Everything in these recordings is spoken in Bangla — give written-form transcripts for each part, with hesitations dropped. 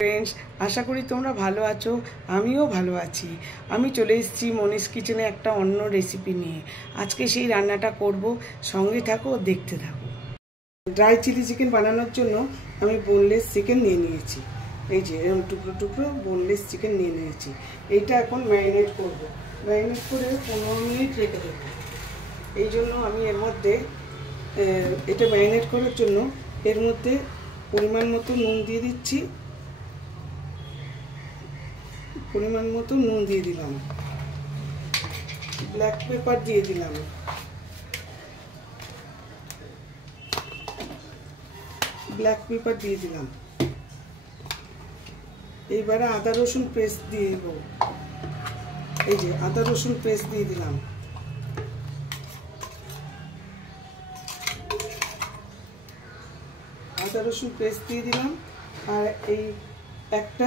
फ्रेंड्स आशा करी तुम्हारा भालो आछो आमिओ भालो आछि। आमी चले एसेछि मनीष किचेने एक अन्य रेसिपि निये। आज के सेई रान्नाटा करब, संगे थाको और देखते थाको। ड्राई चिली चिकेन बानानोर जोन्नो आमी बोनलेस चिकेन निये नियेछि। এই যে এরকম টুকরো টুকরো বোনলেস চিকেন নিয়ে নিয়েছি। এইটা এখন ম্যারিনেট করব। ম্যারিনেট করে 15 মিনিট রেখে দেব। এই জন্য আমি এর মধ্যে এটা ম্যারিনেট করার জন্য এর মধ্যে পরিমাণ মতো নুন দিয়ে দিচ্ছি। পরিমাণ মতো নুন দিয়ে দিলাম, ব্ল্যাক পেপার দিয়ে দিলাম, ব্ল্যাক পেপার দিয়ে দিলাম। এইবারে আদা রসুন পেস্ট দিয়ে দেব। এই যে আদা রসুন পেস্ট দিয়ে দিলাম। আদা রসুন পেস্ট দিয়ে দিলাম আর এই একটা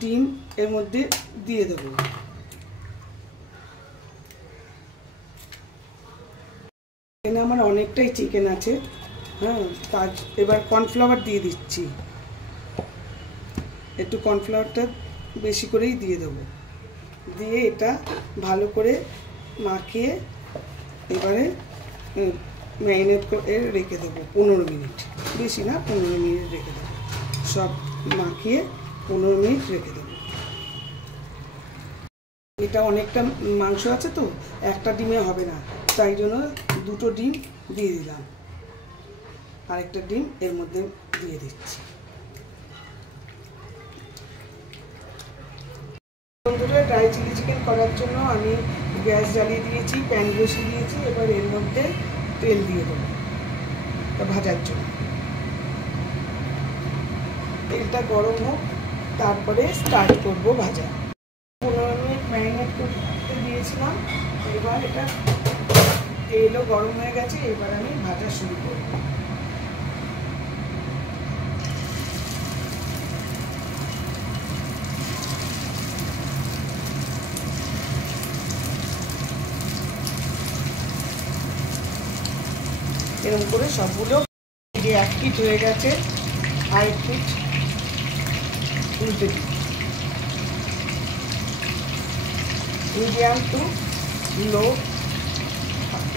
ডিম এর মধ্যে দিয়ে দেব। এখানে আমার অনেকটাই চিকেন আছে। হ্যাঁ, তার এবার কর্নফ্লাওয়ার দিয়ে দিচ্ছি। একটু কর্নফ্লাওয়ারটা বেশি করেই দিয়ে দেব। দিয়ে এটা ভালো করে মাখিয়ে এবারে ম্যারিনেট করে রেখে দেবো 15 মিনিট। বেশি না, 15 মিনিট রেখে দেবো। সব মাখিয়ে 15 মিনিট রেখে দেবো। এটা অনেকটা মাংস আছে তো, একটা ডিমে হবে না, তাই জন্য দুটো ডিম দিয়ে দিলাম। আরেকটা ডিম এর মধ্যে দিয়ে দিচ্ছি। বন্ধুরা, ড্রাই চিলি চিকেন করার জন্য আমি গ্যাস জ্বালিয়ে দিয়েছি, প্যান বসিয়ে দিয়েছি। এবার এর মধ্যে তেল দিয়ে দেবো ভাজার জন্য। তেলটা গরম হোক, তারপরে স্টার্ট করব ভাজা। 15 মিনিট ম্যারিনেট করতে দিয়েছিলাম। এবার এটা তেলও গরম হয়ে গেছে, এবার আমি ভাজা শুরু করব। এরকম করে সবগুলো যে এক পিঠ হয়ে গেছে, আরেক পিঠ উল্টে দিই। মিডিয়াম টু লো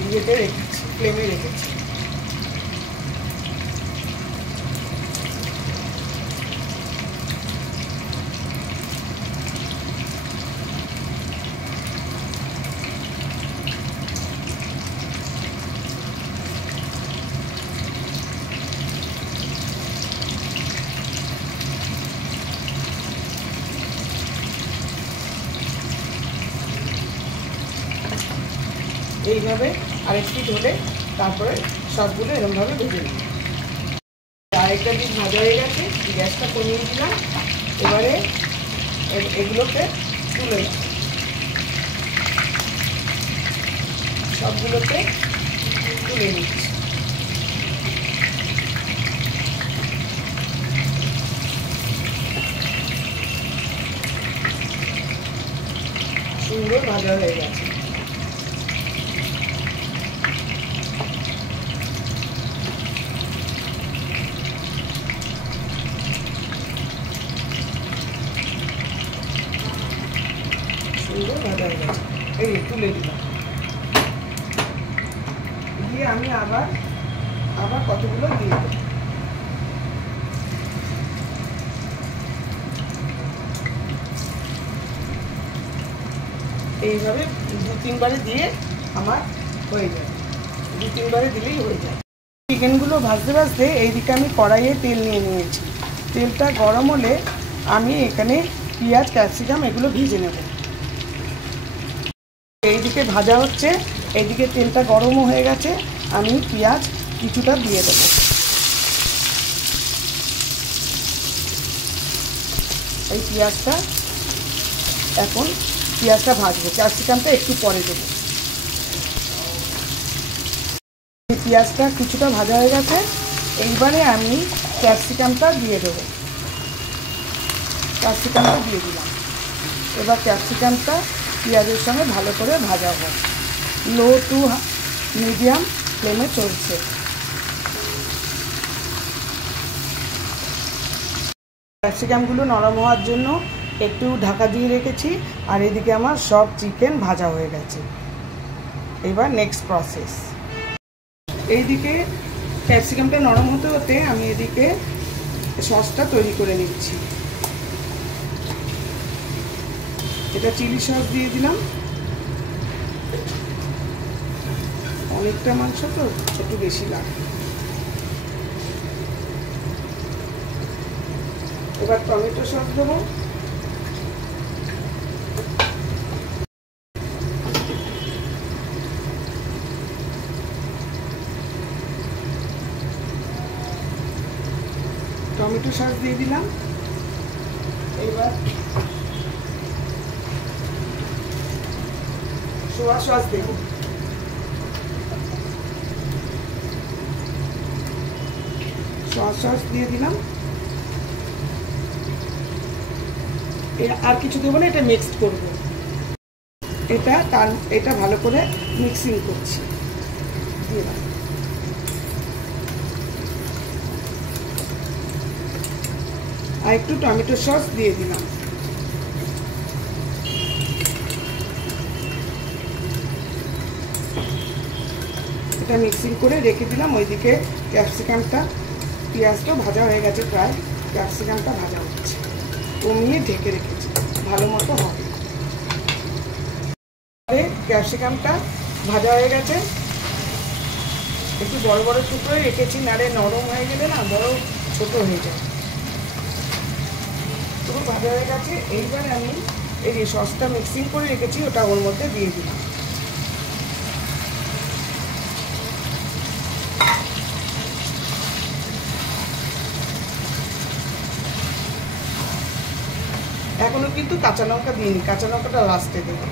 ইয়েতে রেখেছি, ফ্লেমে রেখেছি। এইভাবে আরেকটি ধরে তারপরে সবগুলো এরকমভাবে ভেজে নিই। আরেকটা দিক ভাজা হয়ে গেছে, গ্যাসটা কমিয়ে দিলাম। এবারে এগুলোকে তুলে নিই। সবগুলোকে তুলে নিচ্ছি। সুন্দর ভাজা হয়ে গেছে। সুন্দর ভাজা হয়ে গেছে। এই তুলে দিলাম। দিয়ে আমি আবার কতগুলো দিয়ে দেব। এইভাবে 2-3 বারে দিয়ে আমার হয়ে যাবে। 2-3 বারে দিলেই হয়ে যায়। চিকেনগুলো ভাজতে ভাজতে এইদিকে আমি কড়াইয়ে তেল নিয়ে নিয়েছি। তেলটা গরম হলে আমি এখানে পেঁয়াজ, ক্যাপসিকাম এগুলো ভেজে নেব। এইদিকে ভাজা হচ্ছে, এইদিকে তেলটা গরমও হয়ে গেছে। আমি পেঁয়াজ কিছুটা দিয়ে দেবো। এই পেঁয়াজটা ভাজবো, ক্যাপসিকামটা একটু পরে দেবো। পেঁয়াজটা কিছুটা ভাজা হয়ে গেছে, এইবারে আমি ক্যাপসিকামটা দিয়ে দেবো। ক্যাপসিকামটা দিয়ে দিলাম। এবার ক্যাপসিকামটা পেঁয়াজের সঙ্গে ভালো করে ভাজা হয়। লো টু মিডিয়াম ফ্লেমে চলছে। ক্যাপসিকামগুলো নরম হওয়ার জন্য একটু ঢাকা দিয়ে রেখেছি, আর এদিকে আমার সব চিকেন ভাজা হয়ে গেছে। এবার নেক্সট প্রসেস, এইদিকে ক্যাপসিকামটা নরম হতে হতে আমি এদিকে সসটা তৈরি করে নিচ্ছি। এটা চিলি সস দিয়ে দিলাম, অনেকটা মাংস তো একটু বেশি লাগবে। এবার টমেটো সস দেবো, টমেটো সস দিয়ে দিলাম। এবার সোয়া সস দেব, সোয়া সস দিয়ে দিলাম। আর কিছু দেবো না, এটা মিক্সড করবো। এটা ভালো করে মিক্সিং করছি, দিলাম। আর একটু টমেটো সস দিয়ে দিলাম। এটা মিক্সিং করে রেখে দিলাম। ওইদিকে ক্যাপসিকামটা, পেঁয়াজটা ভাজা হয়ে গেছে, প্রায় ক্যাপসিকামটা ভাজা হচ্ছে, কমিয়ে ঢেকে রেখেছি, ভালো মতো হবে। ক্যাপসিকামটা ভাজা হয়ে গেছে, একটু বড় বড় টুকরোই রেখেছি, নাড়ে নরম হয়ে গেলে না বড় ছোট হয়ে যায়। পুরো ভাজা হয়ে গেছে। এইবার আমি এই যে সসটা মিক্সিং করে রেখেছি ওটা ওর মধ্যে দিয়ে দিলাম। এখনো কিন্তু কাঁচা লঙ্কা দিইনি, কাঁচা লঙ্কাটা লাস্টে দেবো।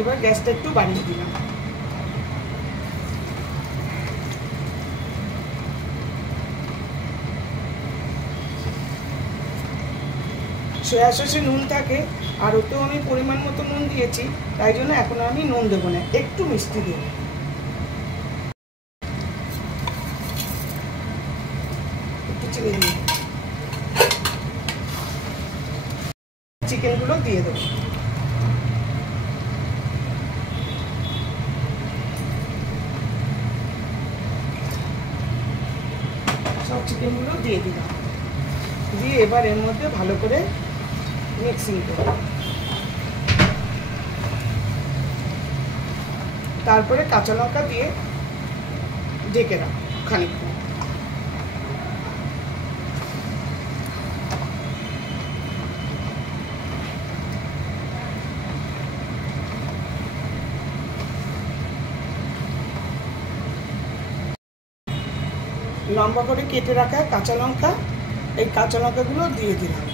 এবার গ্যাসটা একটু বাড়িয়ে দিলাম। সয়া সসে নুন থাকে, আর ওতেও আমি পরিমাণ মতো নুন দিয়েছি, তাই জন্য এখন আমি নুন দেবো না, একটু মিষ্টি দেবো। একটু চিনি দিয়ে চিকেনগুলো দিয়ে দেবো। সব চিকেনগুলো দিয়ে দিলাম, দিয়ে এবার এর মধ্যে ভালো করে মিক্সিং করব। তারপরে কাঁচা লঙ্কা দিয়ে ঢেকে রাখবো খানিকক্ষণ। লম্বা করে কেটে রাখা কাঁচা লঙ্কা, এই কাঁচা লঙ্কাগুলো দিয়ে দিলাম।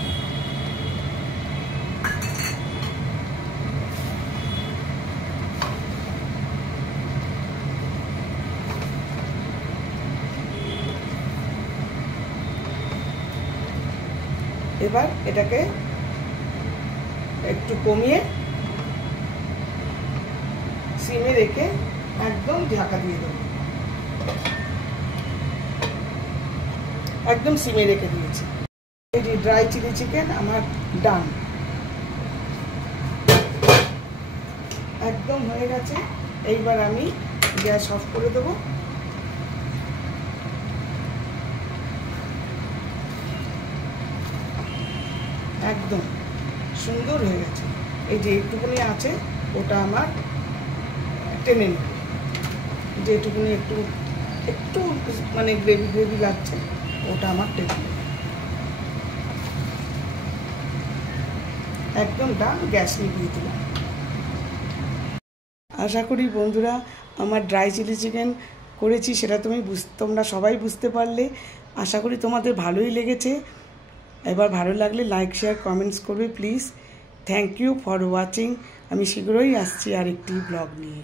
এবার এটাকে একটু কমিয়ে সিমে রেখে একদম ঢাকা দিয়ে দেবো। একদম সিমে রেখে দিয়েছি। এই যে ড্রাই চিলি চিকেন আমার ডান, একদম হয়ে গেছে। এইবার আমি গ্যাস অফ করে দেবো। একদম সুন্দর হয়ে গেছে। এই যে একটুখানি আছে ওটা আমার টেনে নেব, যেটুকুনি একটু একটু মানে গ্রেভি গ্রেভি লাগছে ওটা আমার টেনে নেব। একদম ডান, গ্যাস নিভিয়ে দিলাম। আশা করি বন্ধুরা আমার ড্রাই চিলি চিকেন করেছি সেটা তোমরা সবাই বুঝতে পারলে। আশা করি তোমাদের ভালোই লেগেছে। এবার ভালো লাগলে লাইক শেয়ার কমেন্টস করবে please. Thank you for watching. আমি শীঘ্রই আসছি আরেকটি ব্লগ নিয়ে।